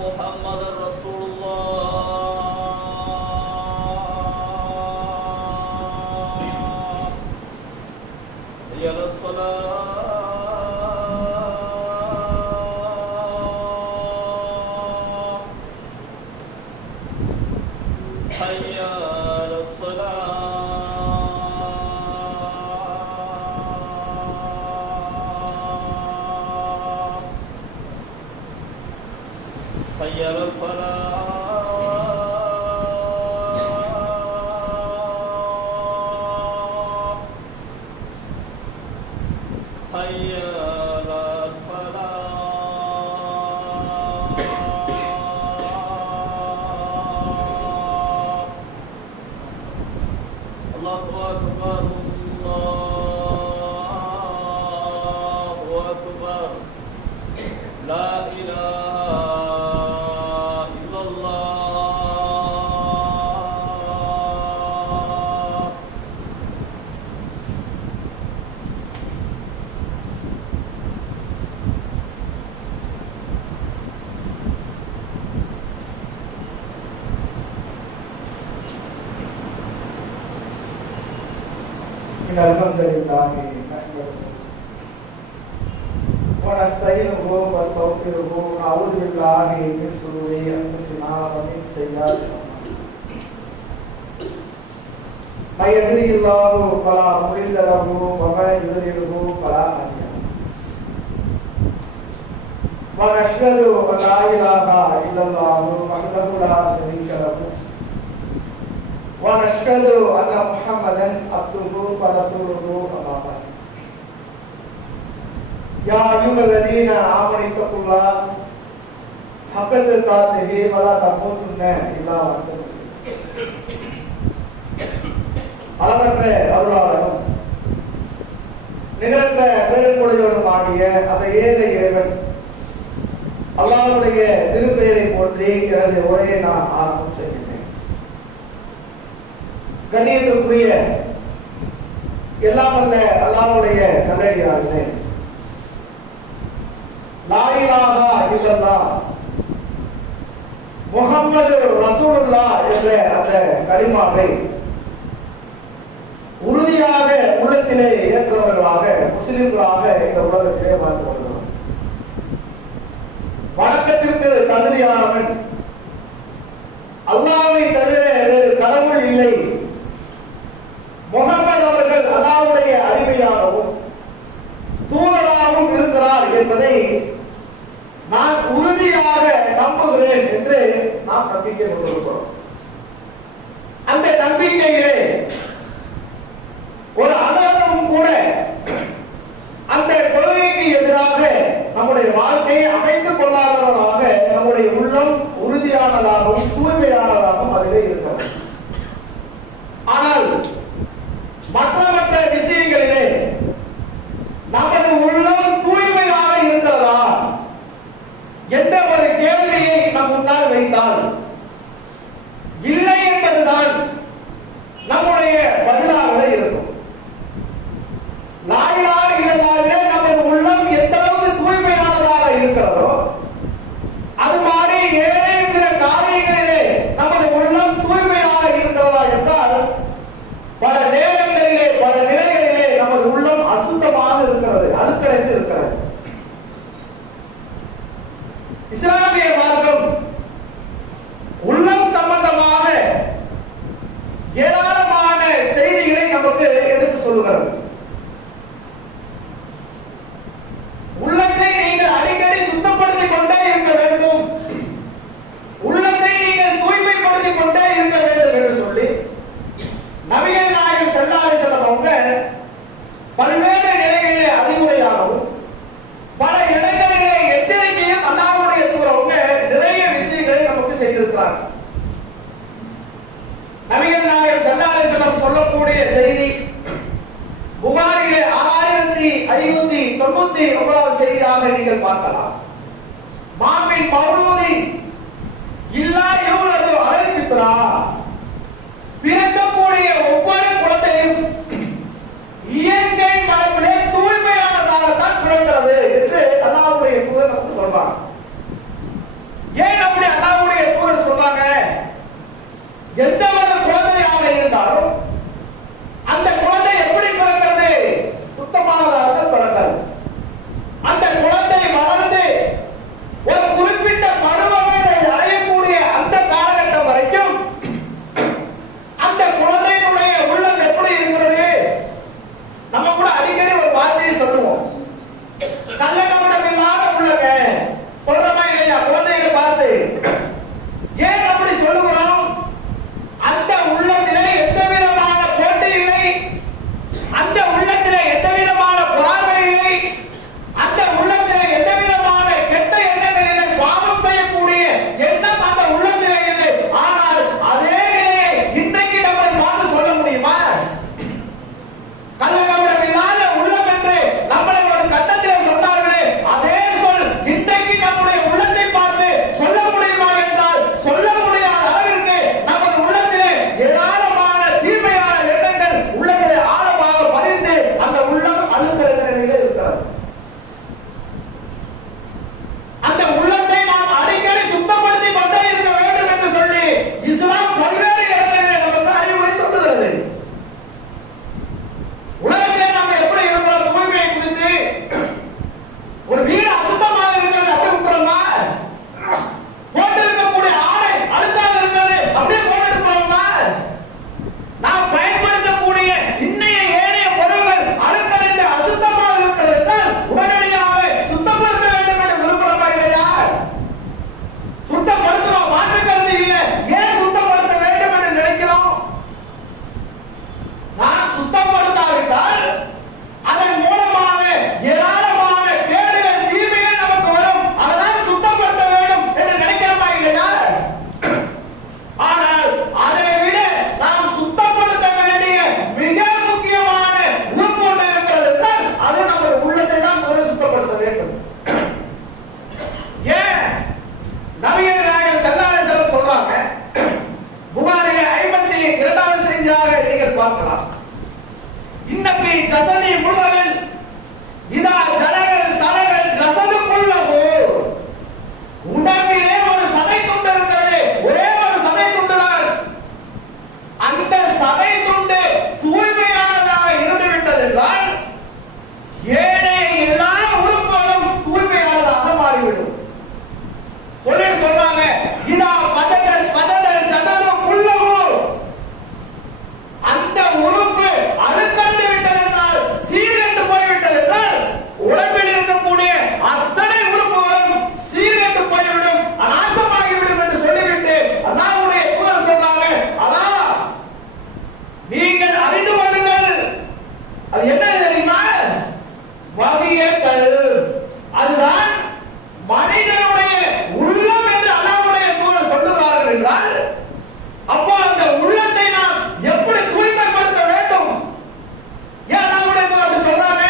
محمد رسول الله حي على الصلاة حي على الصلاة حي على الفلاح حي على الفلاح الله أكبر الله أكبر لا إله إلا الله. إن الحمد لله نحمده ونستعينه ونستغفره ونعوذ بالله من شرور أنفسنا ومن سيئات أعمالنا من يهده الله فلا مضل له ومن يضلله فلا هادي له ونشهد أن لا إله إلا الله وحده لا شريك له ونشهد أن محمدا عبده ورسوله أما بعد يا أيها الذين آمنوا اتقوا الله حق تقاته ولا تموتن إلا وأنتم مسلمون. அளவற்ற அருளாளரும் நிகரற்ற பேரன்புடையவனும் ஆகிய அந்த ஏக இறைவன் அல்லாஹ்வுடைய திருப்பெயரை போற்றி எனது உரையை நான் ஆரம்பம் செய்கிறேன். கண்ணியத்திற்குரிய எல்லாம் அல்ல அல்லாஹ்வுடைய நல்லடியார்களே, லா இலாஹா இல்லல்லாஹ் முஹம்மது ரசூலுல்லாஹ் என்ற அந்த கலிமாவை உறுதியாக உள்ளத்திலே ஏற்றவர்களாக முஸ்லிம்களாக இந்த உலகத்திலே வாழ்ந்து கொள்கிறோம். வணக்கத்திற்கு தகுதியானவன் அல்லாஹ்வை தவிர வேறு கடவுள் இல்லை, முஹம்மது அவர்கள் அல்லாஹ்வுடைய அடிமையாகவும் தூதராகவும் இருக்கிறார் என்பதை நான் உறுதியாக நம்புகிறேன் என்று நாம் நம்பிக்கை கொண்டிருக்கிறோம். அந்த நம்பிக்கையிலே ஒரு அனுபவமும் கூட அந்த கொள்கைக்கு எதிராக நம்முடைய வாழ்க்கையை அமைத்துக் கொள்ளாதவர்களாக நம்முடைய உள்ளம் உறுதியானதாகவும் தூய்மையானதாகவும் அதிலே இருக்கிறது. ஆனால் மற்ற விஷயங்களிலே நமது உள்ளம் தூய்மையாக இருக்கிறதா என்ற ஒரு கேள்வியை நம் முன்னால் வைத்தால் இல்லை என்பதுதான் நம்முடைய பதிலாக இருக்கும். லா இலாஹா இல்லல்லாஹ்விலே நமது உள்ளம் எந்த அளவுக்கு தூய்மையானதாக இருக்கிறதோ அது மாதிரி ஏழை பிற காரியங்களிலே நமது உள்ளம் தூய்மையாக இருக்கிறதா என்றால் பல நேரங்களிலே பல நிலைகளிலே நமது உள்ளம் அசுத்தமாக இருக்கிறது, அழுக்கடைந்து இருக்கிறது. இஸ்லாமிய மார்க்கம் உள்ளம் சம்பந்தமாக ஏராளமான செய்திகளை நமக்கு எடுத்து சொல்லுகிறது. உள்ளத்தை நீங்கள் அடிக்கடி சுத்தப்படுத்திக் கொண்டே இருக்க வேண்டும், உள்ளத்தை நீங்கள் தூய்மைப்படுத்திக் கொண்டே இருக்க வேண்டும் என்று சொல்லி நபிகள் நாயகம் ஸல்லல்லாஹு அலைஹி வஸல்லம் அவங்க பல்வேறு நிலைகளிலே அறிவுரையாகவும் பல இடங்களிலே எச்சரிக்கையும் அல்லாஹ்வுடைய தூதரவங்க நிறைய விஷயங்களை நமக்கு செய்திருக்கிறார்கள். நபிகள் நாயகம் ஸல்லல்லாஹு அலைஹி வஸல்லம் சொல்லக்கூடிய செய்தி புகாரிலே 6599வது செய்தியாக நீங்கள் பார்க்கலாம். மாமின் மௌலூதி இல்லா யூலது அலல் ஃபித்ரா, பிறக்கக்கூடிய ஒவ்வொரு குழந்தையும் இயற்கை மரபிலே தூய்மையானதாகத்தான் பிறக்கிறது என்று அல்லாஹ்வுடைய தூதர் நமக்கு சொல்றாங்க. ஏன் எந்த ஒரு குழந்தையாக இருந்தாலும் அந்த குழந்தை எப்படி பிறக்கிறது? சுத்தமானதாக பிறக்கிறது. அந்த குழந்தை வளர்ந்து ஒரு குறிப்பிட்ட பருவத்தை அடையக்கூடிய அந்த காலகட்டம் வரைக்கும் அந்த குழந்தையினுடைய உள்ளம் எப்படி இருக்கிறது? நம்ம கூட அடிக்கடி ஒரு வார்த்தையை சொல்லுவோம், கள்ளக்கபடம் இல்லாத உள்ளங்க. சொல்றமா இல்லையா? குழந்தைகளை பார்த்து ஏன் அப்படி சொல்லுகிறோம்? அந்த உள்ளத்திலே எந்த விதமான போட்டி இல்லை, அந்த உள்ளத்திலே எந்த விதமான பொறாமை இல்லை, அந்த உள்ளத்திலே எந்த விதமான கெட்ட எண்ணங்கள் இல்லை, பாவம் செய்யக்கூடிய எண்ணம் அந்த உள்ளத்திலே இல்லை. ஆனால் அதே நிலையை இன்றைக்கு நம்மை பார்த்து சொல்ல முடியுமா? கள்ளக்கபடம் இல்லாத உள்ளம் என்று நம்மளை ஒரு கட்டத்தில் சொன்னார்களே, அதே சொல் இன்றைக்கு நம்முடைய உள்ளத்தை பார்த்து சொல்ல முடியுமா என்றால் சொல்ல முடியாத அளவிற்கு நமது உள்ளத்திலே ஏராளமான தீமையான எண்ணங்கள் உள்ளத்திலே ஆழமாக பதிந்து அந்த உள்ளம் அழுக்கிற நிலையிலே இருக்கிறது. அந்த உள்ளத்தை நாம் அடிக்கடி சுத்தப்படுத்தி கொண்டே இருக்க வேண்டும் என்று சொல்லி இஸ்லாம் பல்வேறு இடங்களிலே நமக்கு அறிவுரை சொல்லுகிறது. உலகத்திலே நம்ம எப்படி இருக்கிறோம்? தூய்மையை குறித்து ஒரு வீடு அசுத்தமாக இருக்கிறது அப்படியே விட்டுறோமா? போட்டு இருக்கக்கூடிய ஆடை அழுக்காக இருக்கிறது அப்படியே போட்டு இருக்கிறோமா? நாம் பயன்படுத்தக்கூடிய இன்னைய ஏனைய பொருள்கள் அழுக்கடைந்து அசுத்தமாக இருக்கிறது என்றால் உடனடியாக சுத்தப்படுத்த வேண்டும் என்று விரும்புகிறோமா இல்லையா? சுத்தப்படுத்துறோம், மாற்றுக்கிறது இல்லை. ஏன் சுத்தப்படுத்த வேண்டும் என்று நினைக்கிறோம்? நான் சுத்தப்படுத்தாவிட்டால் அதன் மூலமாக ஏராளமான கேடுகள் தீமைகள் நமக்கு வரும். அதனால் சுத்தப்படுத்த வேண்டும் என்று நினைக்கிறோமா இல்லையா? ஆனால் அதை விட நாம் சுத்தப்படுத்த வேண்டிய மிக முக்கியமான உறுப்பு ஒன்று இருக்கிறது என்றால் அது நம்ம உள்ளத்தை தான் முதல்ல சுத்தப்படுத்த வேண்டும். ஏன் நபிகள் நாயகம் ஸல்லல்லாஹு அலைஹி வஸல்லம் சொல்றாங்க, புகாரிலே 52வது செய்தியாக நீங்கள் பார்க்கலாம், இன்னபி ஜஸதி முர்ரன் இதா ஜலகல் சலகல் ஜஸதுக்குல்லஹு. உடம்பிலே ஒரு சதை துண்டு இருக்கிறது, ஒரே ஒரு சதை துண்டு தான். அந்த சதை துண்டு தூய்மையானதாக இருந்து விட்டது என்றால் ஏனைய எல்லா உறுப்புகளும் தூய்மையானதாக மாறிவிடும். சொல்றாங்க, இதா ஃபஜதல் ஃபஜதல் ஜஸதுக்குல்லஹு. அந்த உறுப்பு அழுக்கடைந்து விட்டது என்றால், சீர்கெட்டு போய்விட்டது என்றால் உடம்பில் இருக்கக்கூடிய அத்தனை உறுப்புகளும் சீர்கெட்டு போய்விடும், நாசமாகிவிடும் என்று சொல்லிவிட்டு அல்லாஹ்வுடைய தூதர் சொல்றாங்க, அல்லாஹ் நீங்கள் அறிந்து கொள்ளுங்கள். அது என்ன தெரியுமா? வகியத்தல். அதுதான் மனிதனுடைய உள்ளம் என்று அல்லாஹ்வுடைய தூதர் சொல்லுகிறார்கள் என்றால், அப்போ அந்த உள்ளத்தை நாம் எப்படி தூய்மைப்படுத்த வேண்டும்? ஏன் அல்லாஹ்வுடைய தூதர் அப்படி சொல்றாங்க?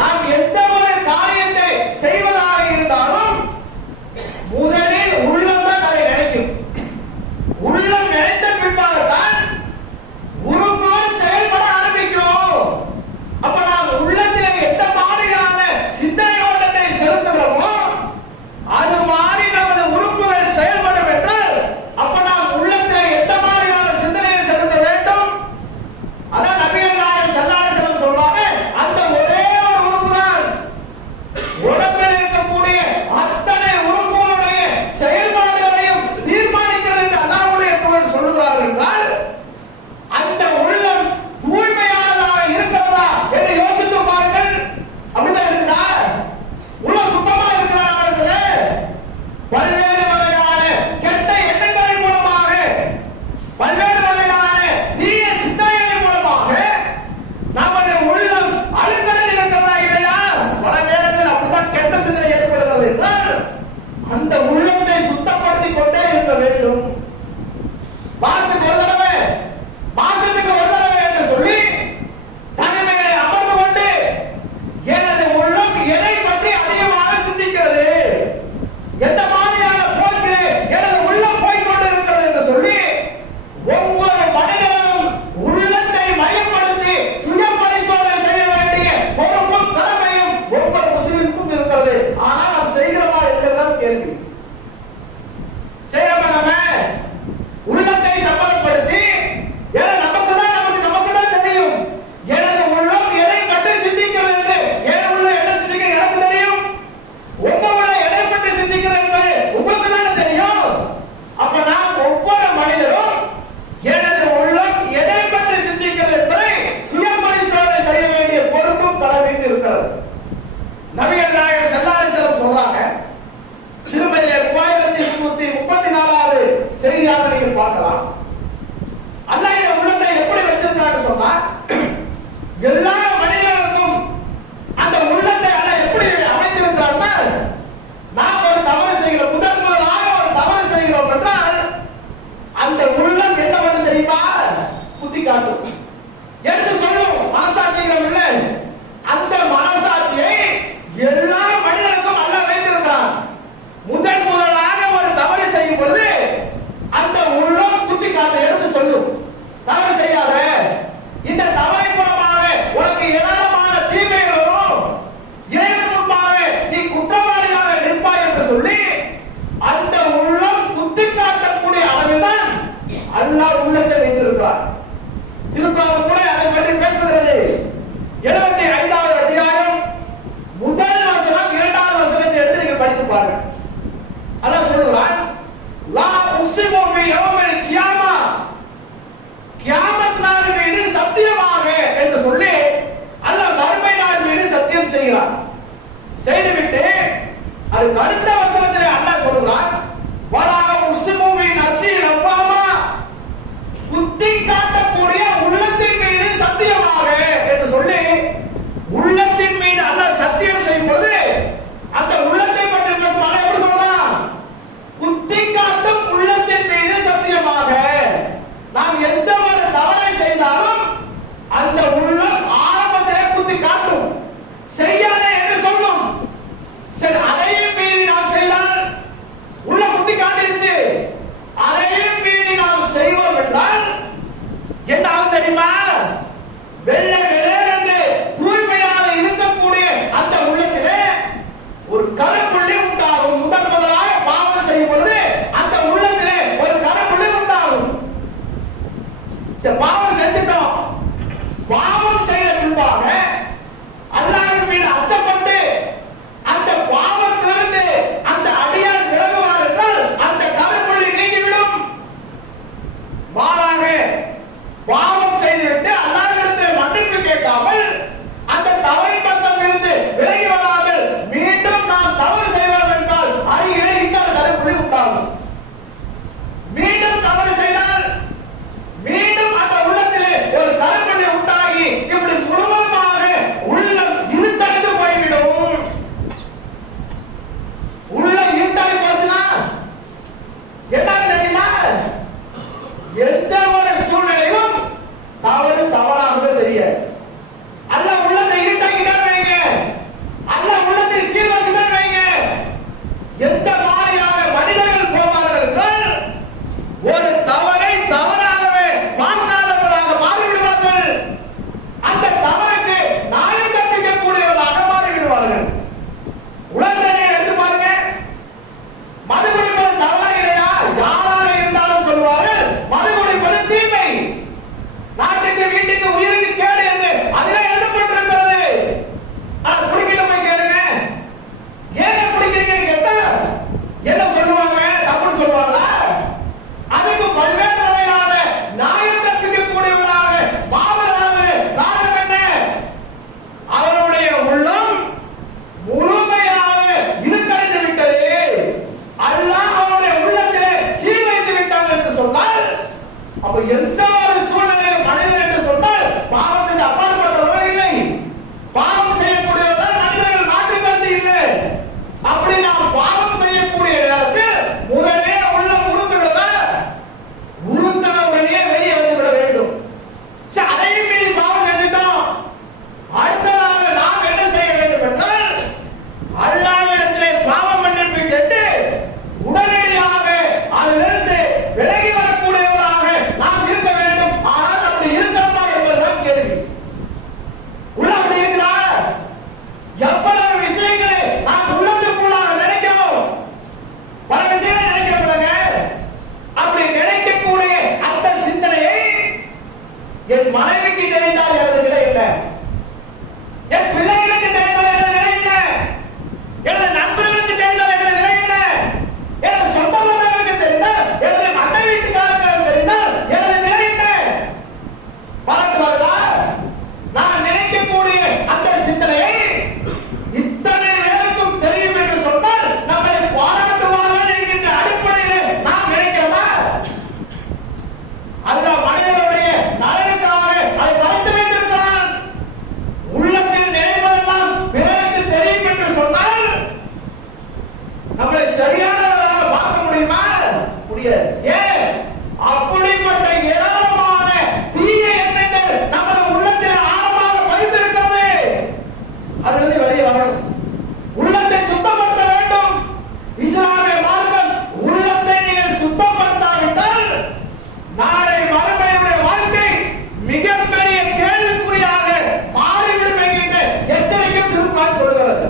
நாம் எந்த ஒரு காரியத்தை செய்வதாக இருந்தாலும் முதலில் உள்ளம் தான் அதை நினைக்கும். உள்ளம் நினைத்த பின்பாகத்தான் உறுப்புகள் செயல்பட ஆரம்பிக்கும். அப்ப நாம் உள்ளத்தில் எந்த மாதிரியான சிந்தனை ஓட்டத்தை செலுத்துகிறோமோ அது மாதிரி நமது உறுப்புகள் செயல்படும் என்றால் அப்ப நாம் உள்ளத்தில் எந்த மாதிரியான சிந்தனையை செலுத்த வேண்டும்? அதான் நபிகள் நாயகம் ஸல்லல்லாஹு அலைஹி வஸல்லம் சொல்றாங்க, அந்த ஒரே ஒரு உறுப்பு தான் உடம்பில் இருக்கக்கூடிய அத்தனை உறுப்புகளுடைய செயல்பாடுகளையும் தீர்மானிக்கிறது என்று அல்லாஹ்வுடைய தூதர் சொல்லுகிறார்கள் என்றால் அந்த உள்ளம் தூய்மையானதாக இருக்கிறதா என்று யோசித்து பாருங்கள். அப்படிதான் இருக்குதா? உள்ளம் சுத்தமா இருக்கிறதா? நம்மளுக்கு பல்வேறு வகையான கெட்ட எண்ணங்களின் மூலமாக, பல்வேறு வகையான தீய சிந்தனைகளின் மூலமாக நமது உள்ளம் அழுக்கடைந்து இருக்கிறதா இல்லையா? பல நேரங்களில் அப்படித்தான் கெட்ட சிந்தனை ஏற்படுகிறது என்றால் அந்த உள்ளத்தை சுத்தப்படுத்திக் கொண்டே இருக்க வேண்டும். வாரத்துக்கு ஒரு தடவை, மாசத்துக்கு ஒரு தடவை என்று சொல்லி தனிமையை அமர்ந்து கொண்டு எனது உள்ளம் எதை பற்றி அதிகமாக சிந்திக்கிறது, எந்த மாதிரியான போக்கிலே எனது உள்ளம் போய்கொண்டு இருக்கிறது என்று சொல்லி ஒவ்வொரு மனிதனும் உள்ளத்தை மையப்படுத்தி சுய பரிசோதனை செய்ய வேண்டிய பொறுப்பும் கடமையும் ஒவ்வொரு முஸ்லிமுக்கும் இருக்கிறது. ஆனால் நாம் செய்கிறோமா என்கிறதான் கேள்வி. செய்யறோமா? நம்ம உள்ளத்தை 434வது செய்தியாக நீங்கள் பார்க்கலாம். அல்லாஹ் இந்த உள்ளத்தை எப்படி வச்சிருக்காங்க சொன்னா, எல்லா மனிதர்களுக்கும் அந்த உள்ளத்தை அல்லாஹ் எப்படி அமைத்திருக்கிறான்னா, நாம் ஒரு தவறு செய்கிறோம், முதலாக ஒரு தவறு செய்கிறோம் என்றால் அந்த உள்ளம் என்ன பண்ண தெரியுமா? புத்தி காட்டும், எடுத்து சொல்லும். மனசாட்சியம் இல்லை, அந்த மனசாட்சியை எல்லா மனிதனுக்கும் அல்லாஹ் வைத்திருக்கிறான். முதலாக ஒரு தவறு செய்யும் பொழுது அந்த உள்ளம் புத்தி காட்ட எடுத்து சொல்லும், தவறு செய்யாத, இந்த தவறை மூலமாக உனக்கு ஏராளமான தீமை வரும், இறைவன் முன்பாக நீ குற்றவாளியாக நிற்பாய் என்று சொல்லி அந்த உள்ளம் புத்தி காட்டக்கூடிய அளவில்தான் அல்லாஹ் உள்ளத்தை வைத்திருக்கிறார். திருக்குறள் கூட அதை பற்றி பேசுகிறது. 75வது அத்தியாயம் முதல் வசனம் 2வது வசனத்தை எடுத்து நீங்க படித்து பாருங்க. அல்லாஹ் சொல்றான், லா உக்ஸிமு பியௌமில் கியாமா, கியாமத் நாள் மீது சத்தியமாக என்று சொல்லி அல்லாஹ் மறுமை நாள் மீது சத்தியம் செய்கிறான். செய்துவிட்டு அதுக்கு அடுத்த வசனத்திலே அல்லாஹ் சொல்றான், வலா உக்ஸிமு பி நஃப்ஸில் லவ்வாமா, புத்தி காட்டக்கூடிய உள்ளத்தின் மீது சத்தியமாக என்று சொல்லி உள்ளத்தின் மீது அல்லாஹ் சத்தியம் செய்யும் பொழுது அந்த உள்ளத்தை பற்றி பேசுவாங்க. எப்படி சொல்லலாம்? புத்தி காட்டும் உள்ளத்தின் மீது சத்தியமாக. நாம் எந்த ஒரு தவறை செய்தாலும் அந்த உள்ளம் ஆரம்பத்திலே புத்தி காட்டும், செய்யாதே என்று சொல்லும். சரி, அதையும் மீறி நாம் செய்தால் உள்ள புத்தி காட்டிருச்சு, அதையும் மீறி நாம் செய்வோம் என்றால் என்ன ஆகும் தெரியுமா? வெள்ளை வெளியேறென்று தூய்மையாக இருக்கக்கூடிய அந்த உள்ளத்திலே ஒரு கருப்புள்ளி உண்டாகும். முதலாக பாவம் செய்யும் பொழுது அந்த உள்ளத்திலே ஒரு கருப்புள்ளி உண்டாகும். பாவம் செஞ்சிட்டோம், பாவம் செய்த பின்பாக அல்லாஹ்வின் மீது அச்சப்பட்டு அந்த பாவத்திலிருந்து அந்த அடியான் விலகுவார் என்றால் அந்த கருப்புள்ளி நீங்கிவிடும். மாறாக பாவம் செய்துவிட்டு அல்லாஹ்விடத்தில் மன்னிப்பு கேட்காமல் அந்த தவறின் பக்கம் இருந்து விலகி வராமல் மீண்டும் நாம் தவறு செய்வோம் என்றால் அருகிலே இன்னொரு கருப்புள்ளி உண்டாகும். மீண்டும் தவறு செய்தால் மீண்டும் அந்த உள்ளத்திலே ஒரு கருப்புள்ளி உண்டாகி இப்படி முழுவதுமாக உள்ளம் இருட்டடைந்து போய்விடும். உள்ளம் இருட்டாகி போச்சுன்னா என்ன தெரியுமா? எந்த ஒரு சூழ்நிலையும் தவறு தவறாகவே தெரியாது. அல்லாஹ் உள்ளத்தை இருட்டாக்கிட்டான் வைங்க, அல்லாஹ் உள்ளத்தை சீர்வச்சுட்டான் வைங்க, எந்த மாதிரியாக மனிதர்கள் போவார்கள் என்றால் ஒரு தவறை தவறாகவே பார்க்காதவர்களாக மாறிவிடுவார்கள். அந்த தவறுக்கு நியாயம் கற்பிக்கக்கூடியவர்களாக மாறிவிடுவார்கள். உலகத்தை எடுத்து பாருங்க, மது குடிப்பது தவறா இல்லையா? யாராக இருந்தாலும் சொல்வார்கள் மது குடிப்பது தீமை, நாட்டுக்கு வீட்டுக்கு உயிருக்கு கேடு என்று அதிலே எழுதப்பட்டிருக்கிறது. ஆனால் குடிக்கிட்டு போய் கேளுங்க, ஏன் குடிக்கிறீங்கன்னு கேட்டா என்ன சொல்லுவாங்க? தப்புன்னு சொல்லுவாங்களா? அதுக்கு பல்வேறு வகையான நியாயம் கற்பிக்கக்கூடியவர்களாக மாறுவதற்கு காரணம் என்ன? அவருடைய உள்ளம் முழுமையாக இருட்டடைந்து விட்டது. அல்லாஹ் அவருடைய உள்ளத்திலே சீர் வைத்து விட்டான் என்று சொன்னால், அப்ப எந்த ஒரு சூழ்நிலையில் மனிதன் என்று சொன்னால் பாவத்துக்கு அப்பாற்பட்டவர்கள் இல்லை, பாவம் செய்யக்கூடியவர்கள் மனிதர்கள், மாற்று கருத்து இல்லை. அப்படி நாம் பாவம் செய்யக்கூடிய நேரத்தில் முதலே உள்ள உறுத்துகிறதா? உறுத்தின உடனே வெளியே வந்து விட வேண்டும். அதையும் மீறி பாவம் செஞ்சிட்டோம், அடுத்ததாக நாம் என்ன செய்ய வேண்டும் என்றால் அல்லாஹ்விடத்திலே பாவ மன்னிப்பு கேட்டு உடனடியாக அதிலிருந்து விலகி வரக்கூடியவராக நாம் இருக்க வேண்டும். முடியாது. ஏன்? அப்படிப்பட்ட ஏராளமான தீய எண்ணங்கள் நமது உள்ளத்தில் ஆழமாக பதிந்திருக்கிறது. அதிலிருந்து வெளியே வரணும். உள்ளத்தை சுத்தப்படுத்த வேண்டும். இஸ்லாமிய மார்க்கம் உள்ளத்தை நீங்கள் சுத்தப்படுத்தாவிட்டால் நாளை மறுமையுடைய வாழ்க்கை மிகப்பெரிய கேள்விக்குறியாக மாறிவிடும் என்கின்ற எச்சரிக்கை திருக்குர்ஆன் சொல்கிறது.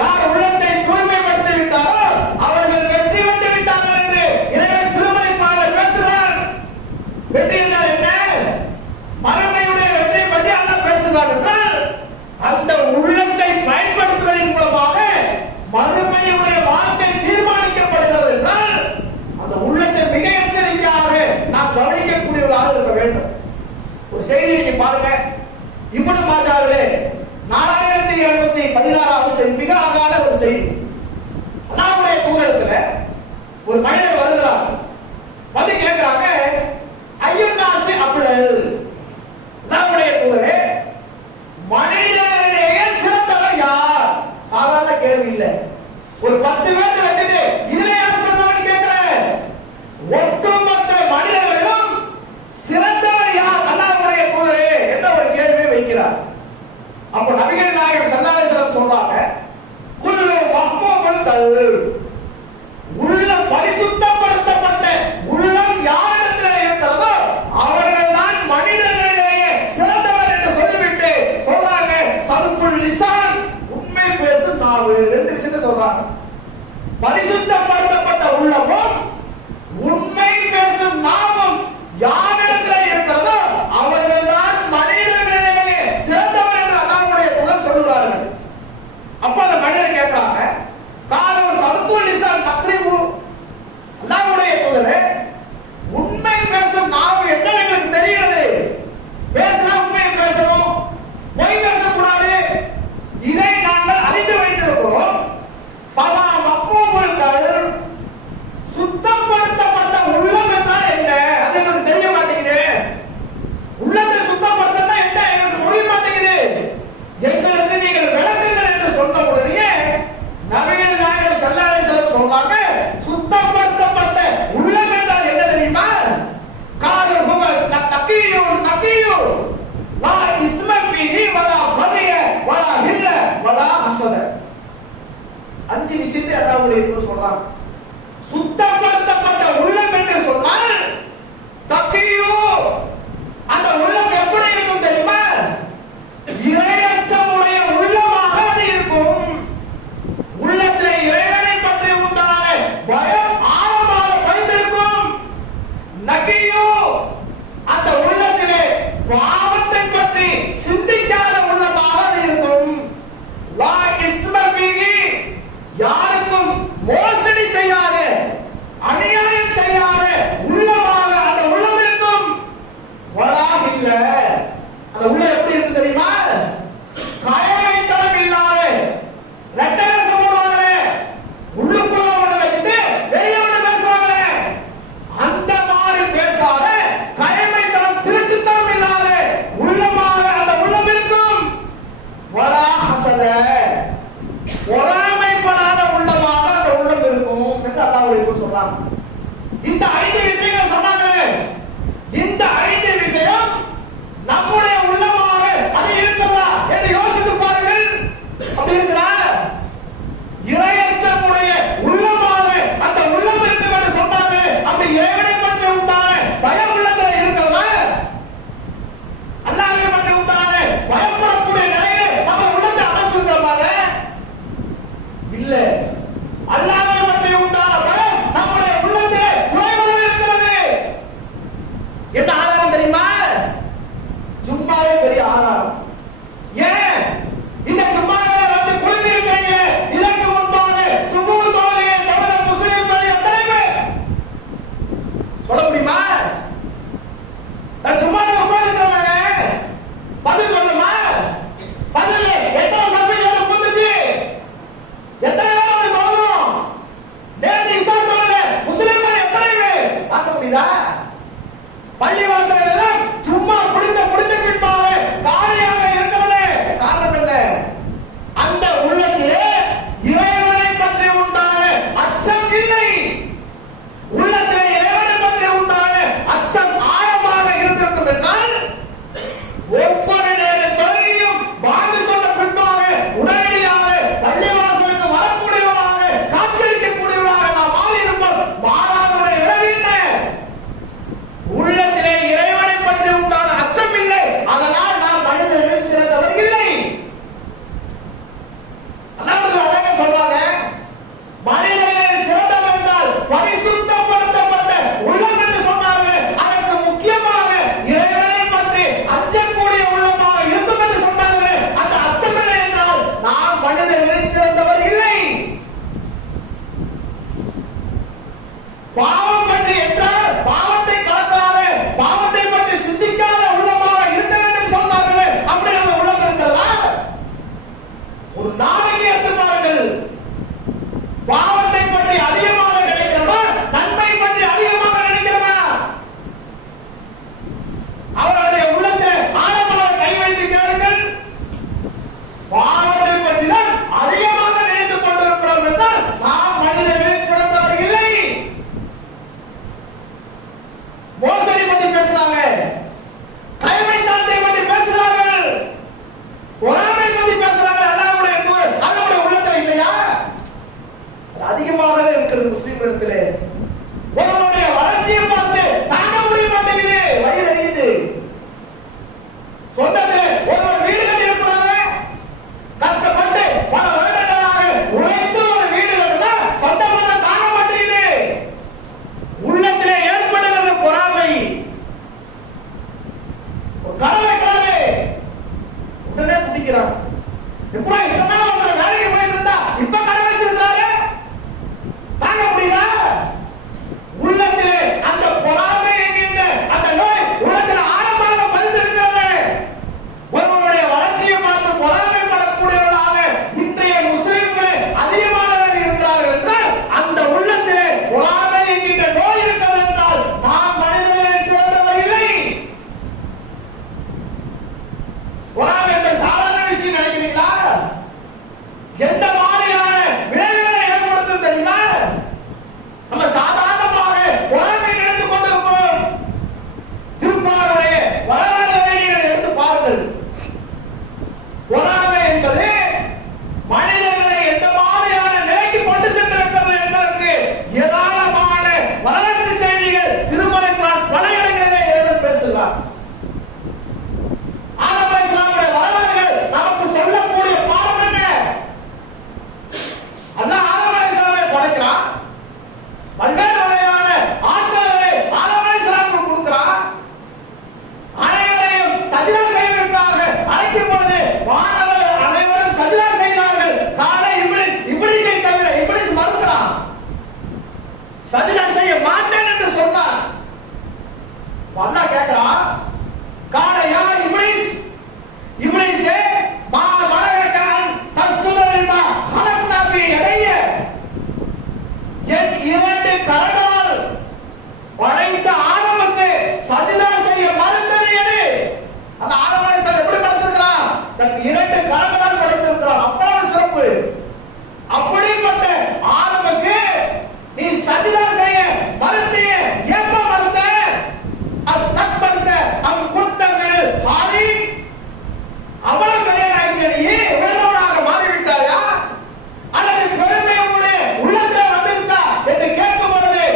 யார் உள்ளத்தை தூய்மைப்படுத்தி விட்டாரோ அவர்கள் வெற்றி பெற்று விட்டார்கள் என்று இறைவன் திருமறையில் பேசுகிறார். வெற்றி என்றால் என்ன? மறுமையுடைய வெற்றியை பற்றி அல்லாஹ் பேசுகிறார் என்றால் அந்த உள்ளத்தை பயன்படுத்துவதன் மூலமாக மறுமையுடைய வாழ்க்கை தீர்மானிக்கப்படுகிறது என்றால் அந்த உள்ளத்தை மிக எச்சரிக்கையாக நாம் கவனிக்கக்கூடியவர்களாக இருக்க வேண்டும். ஒரு செய்தி நீங்க பாருங்க. இப்னு மாஜாவிலே 4216வது செய்தி, மிக அழகான ஒரு செய்தி. அல்லாஹ்வுடைய தூதரத்துல ஒரு மனிதர் வருகிறார். வந்து கேட்கிறாங்க, ஐயுன்னாசி அப்ளல், அல்லாஹ்வுடைய தூதரே மனிதர்களிலேயே சிறந்தவர் யார்? சாதாரண கேள்வி இல்ல. ஒரு 10 பேரை வச்சுட்டு இதுல யார் சிறந்தவன் கேட்கல. ஒட்டுமொத்த மனிதர்களும் சிறந்தவர் யார் அல்லாஹ்வுடைய தூதரே என்ற ஒரு கேள்வியை வைக்கிறார். அப்ப நபிகள் நாயகம் ஸல்லல்லாஹு அலைஹி வஸல்லம் சொல்றாங்க, குல்லு மஹ்மூமுன் தல், உள்ள பரிசுத்தப்படுத்தப்பட்ட உள்ளம் யாரிடத்தில் இருக்கிறதோ அவர்கள்தான் மனிதர்களிலேயே சிறந்தவர் என்று சொல்லிவிட்டு சொல்றாங்க, சதுக்குல் லிசான், உண்மை பேசும் நாவு. ரெண்டு விஷயத்தை சொல்றாங்க. பரிசுத்தப்படுத்தப்பட்ட உள்ளமும் உண்மை பேசும் நாவும் யாரிடத்தில் இருக்கிறதோ அவர்கள்தான் மனிதர்களிலேயே சிறந்தவர் என்று அல்லாஹ்வுடைய தூதர் சொல்லுகிறார்கள். அப்ப அந்த மனிதர் கேட்கிறாங்க, காலம் சதுக்குல் லிசான் தக்ரீபு, அல்லாஹ்வுடைய தூதரே உண்மை பேசும் நாவு என்ன எங்களுக்கு தெரிகிறது. பேசினா உண்மை பேசணும், பொய் பேசக்கூடாது. இதை நாங்கள் அறிந்து வைத்திருக்கிறோம். பலா மக்மூமுல் கல்ப், சுத்தப்படுத்தப்பட்ட உள்ளம் என்றால் என்ன? அது எங்களுக்கு தெரிய மாட்டேங்குது. உள்ளத்தை சுத்தப்படுத்தா என்ன எங்களுக்கு புரிய மாட்டேங்குது. எங்களுக்கு நீங்கள் விளக்குங்கள் என்று சொன்ன உடனே நபிகள் நாயகம் ஸல்லல்லாஹு அலைஹி வஸல்லம் சொல்றாங்க, சுத்தப்படுத்தப்பட்ட உள்ளம் என்றால் என்ன தெரியுமா? காலு ஹுவ தக்கியு நக்கியு லா இஸ்ம ஃபீஹி வலா பரிய வலா ஹில்ல வலா ஹஸத. 5 விஷயத்தை அல்லாஹ்வுடைய தூதர் சொல்றாங்க. சுத்தப்படுத்தப்பட்ட உள்ளம் என்று சொன்னால் தக்கியு, அந்த உள்ளம் எப்படி இருக்கும் தெரியுமா? இறையச்சமுடைய உள்ளமாக அது இருக்கும். உள்ளத்தில் இறைவனை பற்றி உண்டான பயம் ஆழமாக பதிந்திருக்கும். நகியோ, அந்த உள்ளத்திலே பாவத்தை பற்றி சிந்திக்காத உள்ளமாக அது இருக்கும். லா இஸ்ம ஃபீஹி, யாருக்கும் மோசடி செய்யாத, அநியாயம் செய்யாத உள்ளமாக அந்த உள்ளம் இருக்கும். வலா இல்ல, அந்த உள்ள எப்படி இருக்கு தெரியுமா? கயமை தரம் இல்லாத, ரெட்டரசம் போடுவாங்களே, உள்ளுக்குள்ள ஒண்ணு வச்சுட்டு வெளியே ஒண்ணு பேசுவாங்களே, அந்த மாதிரி பேசாத, கயமை தரம் திருட்டுத்தனம் இல்லாத உள்ளமாக அந்த உள்ளம் இருக்கும். வலா ஹஸத, பொறாமைப்படாத உள்ளமாக அந்த உள்ளம் இருக்கும் என்று அல்லாஹ் சொல்றாங்க. இந்த 5 விஷயங்கள் சொன்னாங்க. இந்த 5 விஷயம் நம்முடைய உள்ளமாக அது இருக்கிறதா என்று யோசித்து பாருங்கள். அப்படி இருக்குதா? இறையச்சமுடைய உள்ளமாக அந்த உள்ளம் இருக்கும் என்று சொன்னாங்க. அப்படி இறைவனை பற்றி உண்டான பயம் உள்ளத்தில் இருக்கிறதா? அல்லாஹ்வை பற்றி உண்டான பயப்படக்கூடிய நிலையை நம்ம உள்ளத்தை அமைச்சிருக்கிறோமாக? இல்ல. அல்லாஹ்வை பற்றி உண்டான பயம் நம்முடைய உள்ளத்திலே குறைவாக இருக்கிறது. என்ன ஆதாரம் தெரியுமா? சும்மாவே பெரிய ஆதாரம். ஏன் இந்த சும்மாவே வந்து குழம்பி இருக்கீங்க? இதற்கு முன்பாக சுபூர் தொழுகையை தவிர முஸ்லிம்கள் எத்தனை பேர் சொல்ல முடியுமா? நான் சும்மா உட்கார்ந்துக்கிறேன், பதில் சொல்லுமா? பதில் எத்தனை சபைகள் புந்துச்சு? எத்தனை பேர் வந்து தொழணும்? நேற்று இசா தொழுகை முஸ்லிம்கள் எத்தனை பேர் பார்க்க முடியுதா? பள்ளிவாசல் எல்லாம் சும்மா முடிந்த பின்பாக காலியாக இருக்கிறது. காரணம் என்ன? அந்த உள்ளத்திலே இறைவனை பற்றி உண்டான அச்சம் இல்லை. உள்ளத்திலே பாவம் பற்றி என்றால் பாவத்தை கலக்காத, பாவத்தை பற்றி சிந்திக்காத உள்ளமாக இருக்க வேண்டும் சொன்னார்களே, அப்படி நம்ம உள்ளம் இருக்கிறதா? ஒரு நாளைக்கு எடுத்து பாருங்கள், பாவத்தை பற்றி அதிகமாக நினைக்கிறோமா, நன்மை பற்றி அதிகமாக நினைக்கிறோமா? அவருடைய உள்ளத்தை ஆழமாக கை வைத்து கேளுங்கள். பாவத்தை பற்றி தான் அதிகமாக நினைத்துக் கொண்டிருக்கிறோம் என்றால் நாம் மனிதர்கள் சிறந்தவர் இல்லை. மோசடி பற்றி பேசுறாங்க, கைவைத்தாத்தை பற்றி பேசுறார்கள், பொறாமை பற்றி பேசுறாங்க. அல்லாஹ்வுடைய உள்ளத்துல இல்லையா? அதிகமாகவே இருக்கிறது முஸ்லிம்களிடத்திலே. ஒருவருடைய வளர்ச்சியை பார்த்து தாங்க முடிய மாட்டேங்குது, வயிறு எரியுது. சொந்தத்திலே ஒருவர் வீடு கட்டியிருக்கிறாங்க, கஷ்டப்பட்டு பல வருடங்களாக உழைத்து ஒரு வீடு கட்டினா சொந்தமாக தாங்க மாட்டேங்குது. உள்ளத்திலே ஏற்படுகிறது பொறாமை. ஒரு கடை வைக்கிறாரு, உடனே குடிக்கிறாங்க. இப்போ இதனால ஒரு வேலைக்கு போயிட்டு இருந்தா இப்ப கடை வச்சிருக்கிறாரு, தாங்க முடியுதா? உள்ளத்திலே அந்த பொறாமை என்கின்ற அந்த நோய் உள்ளத்தில் ஆழமாக பதிந்திருக்கிறது. ஒருவருடைய வளர்ச்சியை பார்த்து பொறாமைப்படக்கூடியவர்களாக இன்றைய முஸ்லிம்கள் அதிகமானவர் இருக்கிறார்கள் என்றால் அந்த உள்ளத்திலே பொறாமை என்கின்ற நோய் இருக்கிறது என்றால் நாம் மனிதர்கள் சிறந்தவர் இல்லை. பொறாமை என்ற சாதாரண விஷயம் நினைக்கிறீங்களா? எந்த மாதிரியான விளைவுகளை ஏற்படுத்தும் தெரியுமா? நம்ம சாதாரணமாக பொறாமை நினைத்துக் கொண்டிருக்கிறோம். திருப்பாருடைய வரலாறுகளை நீங்கள் எடுத்து பாருங்கள். பொறாமை என்பது மனிதர்களை எந்த மாதிரியான நிலைக்கு கொண்டு சென்றிருக்கிறது என்பதற்கு ஏராளமான வரலாற்று செய்திகள் திருமறைக்குள் பல இடங்களிலே இறைவன் பேசுகிறார். ஆதம் அலைஹிஸ்ஸலாமுடைய வரலாறுகள் நமக்கு சொல்லக்கூடிய பாடம் என்ன? அல்லாஹ் ஆதம் அலைஹிஸ்ஸலாமை படைக்கிறான், பல்வேறு வகையான ஆட்களை ஆதம் அலைஹிஸ்ஸலாமுக்கு கொடுக்கிறான். அனைவரையும் சஜ்தா செய்வதற்காக அழைக்கும் பொழுது வானவர்கள் அனைவரும் சஜ்தா செய்தார்கள். காலை இப்லீஸை தவிர இப்லீஸ் மறுக்கிறான், சஜ்தா செய்ய மாட்டேன் என்று சொன்னான். அல்லாஹ் கேட்கிறான், காலையா இப்லீஸ், இப்லீஸே மா மலகன் தஸ்துதலிமா ஹலக்னா பி யதைய, என் இரண்டு கரங்களால் படைத்த ஆதமுக்கு சஜ்தா செய்ய மறுத்தது எது? அந்த ஆதம் அலைஹிஸ்ஸலாம் எப்படி படைச்சிருக்கிறான்? தன் இரண்டு கரங்களால் படைத்திருக்கிறான். அவ்வளவு சிறப்பு. அப்படிப்பட்ட ஆதமுக்கு நீ சஜ்தா செய்ய மறுத்திய, எப்ப மறுத்த? அஸ்தக்பர்த அம் குன்த மினல் ஹாலின், அவ்வளவு பெரிய ஆகியனையே வேறொன்றாக மாறிவிட்டாயா? அல்லது பெருமையோடு உள்ளத்தில் வந்துருச்சா என்று கேட்கும் பொழுது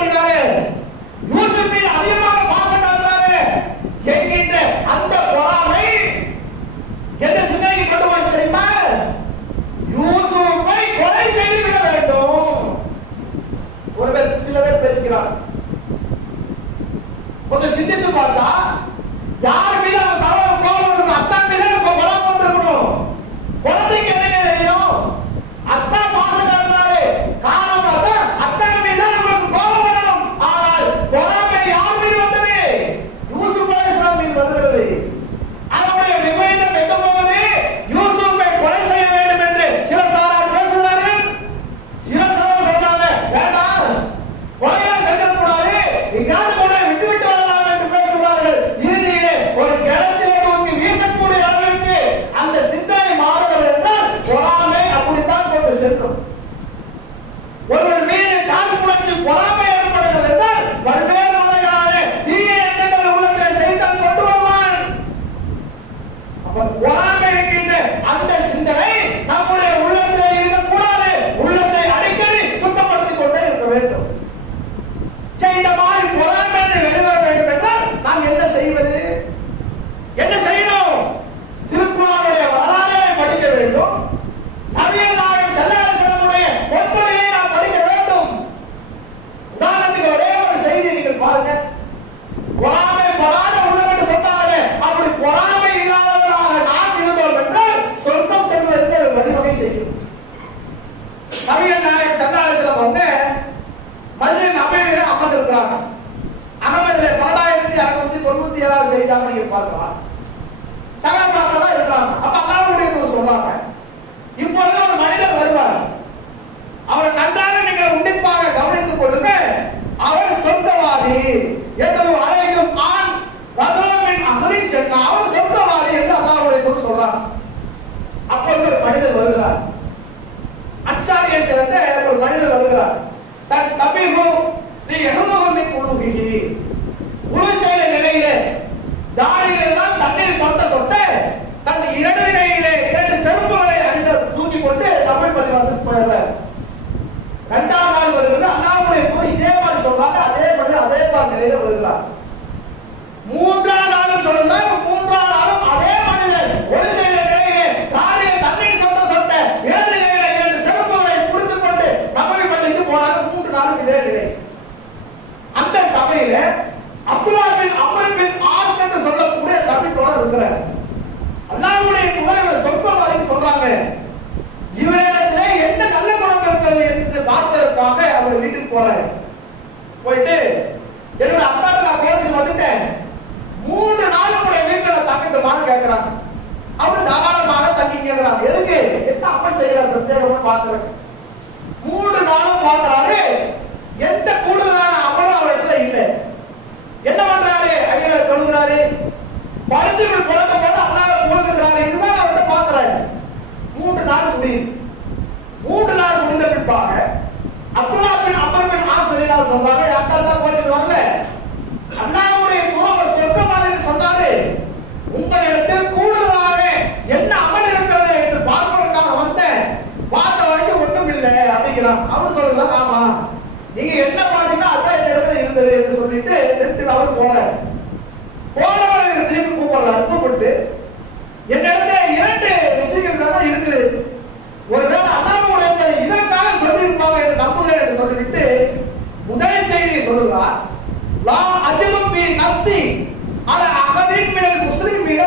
மாட்டேங்கிறாங்க, யூசுப் மீது அதிகமாக பாசம் காட்டுறாங்க என்கின்ற அந்த பொறாமை எந்த சிந்தனைக்கு கொண்டு போய் தெரியுமா? யூசுப்பை கொலை செய்து விட வேண்டும். சில பேர் பேசுகிறார். கொஞ்சம் சிந்தித்து பார்த்தா யார் மீது நம்ம சகோதரன் கோபம் இருக்கணும்? அத்தான் மீது நம்ம பொறாமை வந்திருக்கணும். குழந்தைக்கு என்ன தெரியும்? அத்தா பாசம் காட்டுறாரு, காரணம் பார்த்தா அத்தான் மீது நம்மளுக்கு கோபம் வரணும். ஆனால் பொறாமை யார் மீது வந்தது? யூசுப் அலைஹிஸ்ஸலாம் மீது வருகிறது. அதனுடைய விபரீதம் எங்க போகுது? யூசுப்பை கொலை செய்ய வேண்டும் என்று சில சாரார் பேசுகிறார்கள். சில சாரார் சொல்றாங்க வேண்டாம், கொலையெல்லாம் செய்யக்கூடாது, எங்காவது கொண்டு விட்டு விட்டு வரலாம் என்று பேசுகிறார்கள். இறுதியிலே ஒரு கிணத்திலே தூக்கி வீசக்கூடிய அளவிற்கு அந்த சிந்தனை மாறுகிறது என்றால் பொறாமை அப்படித்தான் கொண்டு செல்லும். ஒருவர் மீது காழ்ப்புணர்ச்சி பொறாமை ஏற்படுகிறது என்றால் பல்வேறு வகையான தீய எண்ணங்கள் உள்ளத்தில் செய்தான் கொண்டு வருவான். அப்ப பொறாமை என்கின்ற அந்த சிந்தனை நம்முடைய உள்ளத்தில் இருக்கக்கூடாது. உள்ளத்தை அடிக்கடி சுத்தப்படுத்திக் கொண்டே இருக்க வேண்டும். இந்த மாதிரி பொறாமை வெளிவர வேண்டும் என்றால் நாம் என்ன செய்வது? என்ன செய்யணும்? திருக்குறானுடைய வரலாறை படிக்க வேண்டும். நபிகள் நாயகம் ஸல்லல்லாஹு அலைஹி வஸல்லம் பொன்மொழியை நாம் படிக்க வேண்டும். உதாரணத்துக்கு ஒரே ஒரு செய்தி நீங்கள் பாருங்க. பொறாமை படாத உள்ளம் என்று சொன்னாலே அப்படி பொறாமை இல்லாதவர்களாக நாம் இருந்தோம் என்றால் சொர்க்கம் செல்வதற்கு வழிவகை செய்யும். நபிகள் நாயகம் ஸல்லல்லாஹு அலைஹி வஸல்லம் அவங்க மஸ்ஜித் நபவியில அமர்ந்திருக்கிறாங்க. அகமதுல 1697 செய்தியாக நீங்க பார்க்கலாம். சகாபாக்கள் இருக்கிறாங்க. அப்ப அல்லாஹ்வுடைய தூதர் சொல்றாங்க, இப்பொழுது ஒரு மனிதர் வருவார், அவரை நன்றாக நீங்கள் உன்னிப்பாக கவனித்துக் கொள்ளுங்க, அவர் சொர்க்கவாதி என்று அழைக்கும் ஆண் ரஜுலுமின் அஹ்லில் ஜன்னah, அவர் சொர்க்கவாதி என்று அல்லாஹ்வுடைய தூதர் சொல்றாங்க. அப்பொழுது ஒரு மனிதர் வருகிறார். அன்சாரியை சேர்ந்த ஒரு மனிதர் வருகிறார். தன் தபிஹு நீ யஹ்முஹுமின் உலுஹிஹி, உலு செய்த நிலையிலே தாடிகள் எல்லாம் தண்ணீர் சொட்ட சொட்ட தன் இடது கையிலே 2 செருப்புகளை அடித்து தூக்கி கொண்டு தமிழ் பள்ளிவாசலுக்கு போயிடுறார். 2ஆம் நாள் வருகிறது. அல்லாஹ்வுடைய தூதர் இதே மாதிரி சொல்றாங்க. அதே மாதிரி நிலையில வருகிறார். 3ஆம் நாளும் சொல்றாங்க. 3ஆம் நாளும் அதே மனிதர் ஒரு செய்த நிலையிலே தாடியில் தண்ணீர் சொட்ட சொட்ட இடது கையிலே 2 செருப்புகளை பிடித்துக் கொண்டு தமிழ் பள்ளிக்கு போனாங்க. 3 நாளும் இதே நிலை. அந்த சபையில அப்துல்லாஹ் பின் அம்ர் பின் ஆஸ் என்று சொல்லக்கூடிய நபித்தோழர் இருக்கிறார். அல்லாஹ்வுடைய தூதர் சொர்க்கவாதின்னு சொல்றாங்க. இவரிடத்திலே என்ன நல்ல குணம் இருக்கிறது என்று பார்ப்பதற்காக அவர் வீட்டுக்கு போறாரு. போயிட்டு என்னோட அத்தாட்ட நான் பேசி வந்துட்டேன், 3 நாள் உடைய வீட்டுல நான் தங்கிட்டுமான்னு கேட்கிறாங்க. அவர் தாராளமாக தங்கி கேட்கிறாங்க. எதுக்கு? என்ன அமல் செய்யறாரு பிரத்யேகமா பார்க்கறது. 3 நாளும் பார்க்கிறாரு, எந்த கூடுதலான அமலும் அவரிடத்துல இல்லை. என்ன பண்றாரு? ஐயா தொழுகிறாரு, படுத்துகள் புறக்கும் போது அல்லாஹ் புறக்குறாரு. இதுதான் அவர்கிட்ட பார்க்கிறாரு. 3 நாள் முடியும். 3 நாள் முடிந்த பின்பாக அப்துல்லாஹ் பின் அம்ர் பின் ஆஸ் ரலியல்லாஹு சொல்றாங்க, யார்தான் கோயிலுக்கு வரல, அல்லாஹ்வுடைய தூதர் சொர்க்கவாதின்னு சொன்னாரு, உங்களிடத்தில் கூடுதலாக என்ன அமல் இருக்கிறது என்று பார்ப்பதற்காக வந்தேன், பார்த்த வரைக்கும் ஒன்றும் இல்லை அப்படிங்கிறான். அவர் சொல்றாரு, ஆமா நீங்க என்ன பாத்தீங்கன்னா அதான் இந்த இடத்துல இருந்தது என்று சொல்லிட்டு அவர் போறாரு. போனவர் திருப்பி கூப்பிடுறாரு. கூப்பிட்டு என்னிடத்துல 2 விஷயங்கள் தான் இருக்குது, ஒருவேளை அல்லாஹ்வுடைய இதற்காக சொல்லியிருப்பாங்க என்று நம்புகிறேன் என்று சொல்லிவிட்டு முதல் செய்தியை சொல்லுகிறார். லா அஜ்து ஃபீ நஃப்ஸி அலா அஹதின் மினல் முஸ்லிமீன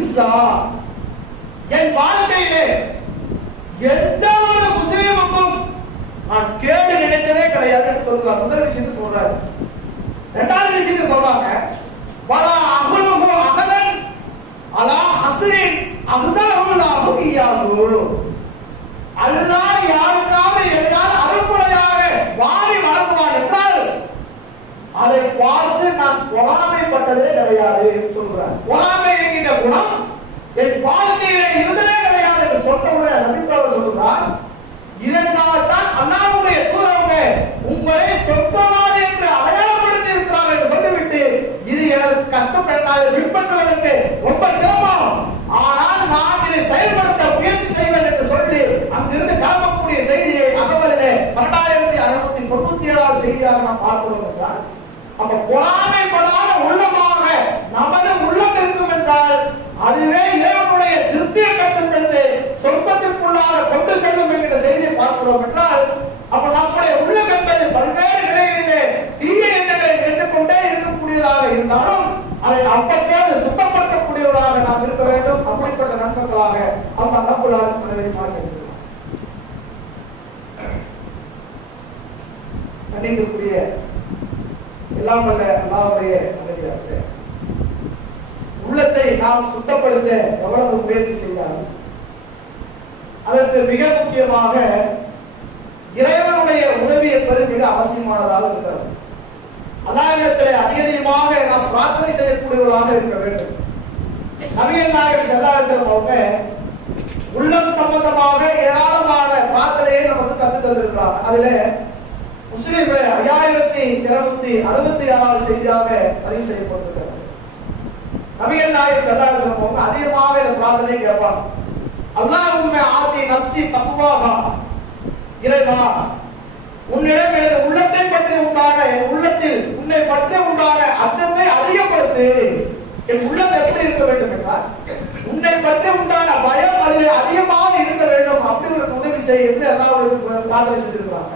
இஸ்ஸா, என் வாழ்க்கையிலே எந்த ஒரு முஸ்லிமுக்கும் நான் கேடு நினைத்ததே கிடையாது என்று சொல்றார். முதல் விஷயத்தை சொல்றாரு. 2வது விஷயத்தை சொல்றாங்க, வலா அஹ்லுஹு அஹதன் அலா ஹஸ்ரின் அஹ்தஹுல்லாஹு இய்யாஹு, அல்லாஹ் யாருக்காவது எதையாவது அருள்குறையாக வாரி வழங்குவான் என்றால் அதை பார்த்து நான் பொறாமைப்பட்டதே கிடையாது என்று சொல்றார். பொறாமை என்கின்ற குணம் என் வாழ்க்கையிலே இருந்ததே கிடையாது என்று சொன்னவுடைய நபித்தோழர் சொல்றார். இதற்காகத்தான் அல்லாஹ்வுடைய தூதரவங்க உங்களை சொர்க்கவாதி என்று அடையாளப்படுத்தி இருக்கிறார் என்று சொல்லிவிட்டு இது எனக்கு கஷ்டப்படாத பின்பற்றுவதற்கு ரொம்ப சிரமம், ஆனால் நான் இதை செயல்படுத்த முயற்சி செய்வேன் என்று சொல்லி அங்கிருந்து கிளம்பக்கூடிய செய்தியை அகமதிலே 2664 297 செய்தியாக நாம் பார்க்கிறோம் என்றால், அப்ப பொறாமைப்படாத உள்ளமாக நமது உள்ளம் இருக்கும் என்றால் அதுவே இறைவனுடைய திருப்தியை பெற்றுத்தந்து சொர்க்கத்திற்குள்ளாக கொண்டு செல்லும் என்கிற செய்தியை பார்க்கிறோம் என்றால், அப்ப நம்முடைய உள்ளம் என்பது பல்வேறு நிலைகளிலே தீய எண்ணங்களை எடுத்துக் கொண்டே இருக்கக்கூடியதாக இருந்தாலும் அதை அப்பப்போது சுத்தப்படுத்தக்கூடியவராக நாம் இருக்க வேண்டும். அப்படிப்பட்ட நண்பர்களாக அந்த ரப்புல் ஆலமீன் பார்க்கிறார். கண்டிக்கக்கூடிய எல்லாம் வல்ல அல்லாஹ்வுடைய நல்லடியார்களே, உள்ளத்தை நாம் சுத்தப்படுத்த எவ்வளவு முயற்சி செய்தாலும் அதற்கு மிக முக்கியமாக இறைவனுடைய உதவி என்பது மிக அவசியமானதாக இருக்கிறது. அல்லாஹ்விடத்தில் அதிகமாக நாம் பிரார்த்தனை செய்யக்கூடியவர்களாக இருக்க வேண்டும். நபிகள் நாயகம் ஸல்லல்லாஹு அலைஹி வஸல்லம் அவங்க உள்ளம் சம்பந்தமாக ஏராளமான பிரார்த்தனையை நமக்கு கற்றுத் தந்திருக்கிறார். அதுல முஸ்லிம் 5266 செய்தியாக பதிவு செய்யப்பட்டிருக்கிறது. நபிகள் நாயகம் ஸல்லல்லாஹு அலைஹி வஸல்லம் அவங்க அதிகமாக இந்த பிரார்த்தனை கேட்பாங்க. அல்லாஹும்ம ஆதி நப்சி தக்வாஹா, இறைவா உன்னிடம் எனது உள்ளத்தை பற்றி உண்டான என் உள்ளத்தில் உன்னை பற்றி உண்டான அச்சத்தை அதிகப்படுத்து. என் உள்ளம் எப்படி இருக்க வேண்டும் என்றால் உன்னை பற்றி உண்டான பயம் அதில் அதிகமாக இருக்க வேண்டும். அப்படி ஒரு உதவி செய்ய என்று அல்லாஹ்வுக்கு பிரார்த்தனை செஞ்சிருக்கிறாங்க.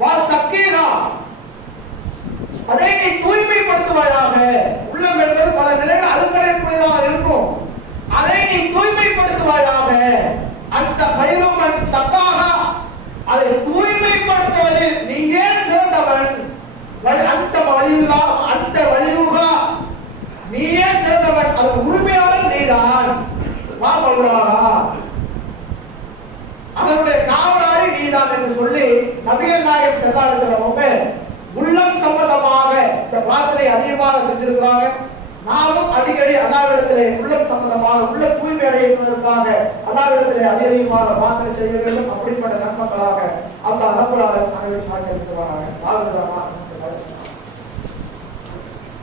வா சக்கீனா, அதை நீ தூய்மைப்படுத்துவாயாக. உள்ளம் என்பது பல நிலைகள் அழுக்கடையக்கூடியதாக இருக்கும். அதை நீ தூய்மைப்படுத்துவாயாக. அந்த ஹைரமன் சக்காஹா, அதை தூய்மைப்படுத்துவதில் நீயே சிறந்தவன். அந்த வழியுல்லா அந்த வழியுகா, நீயே சிறந்தவன். அது உரிமையாளர் நீதான். வா மௌலானா, அதனுடைய காவலாளி நீதான் என்று சொல்லி நபிகள் நாயகம் ஸல்லல்லாஹு அலைஹி வஸல்லம் அவங்க உள்ளம் சம்பந்தமாக இந்த பிரார்த்தனை அதிகமாக செஞ்சிருக்கிறாங்க. நாமும் அடிக்கடி அல்லாஹ்விடத்திலே உள்ளம் சம்பந்தமாக உள்ள தூய்மை அடைவதற்காக அல்லாஹ்விடத்திலே அதிகமாக பிரார்த்தனை செய்ய வேண்டும். அப்படிப்பட்ட நன்மக்களாக அல்லாஹ் ரப்பல் ஆலமீன் அனைவரும் ஆக்கியிருக்கிறார்கள்.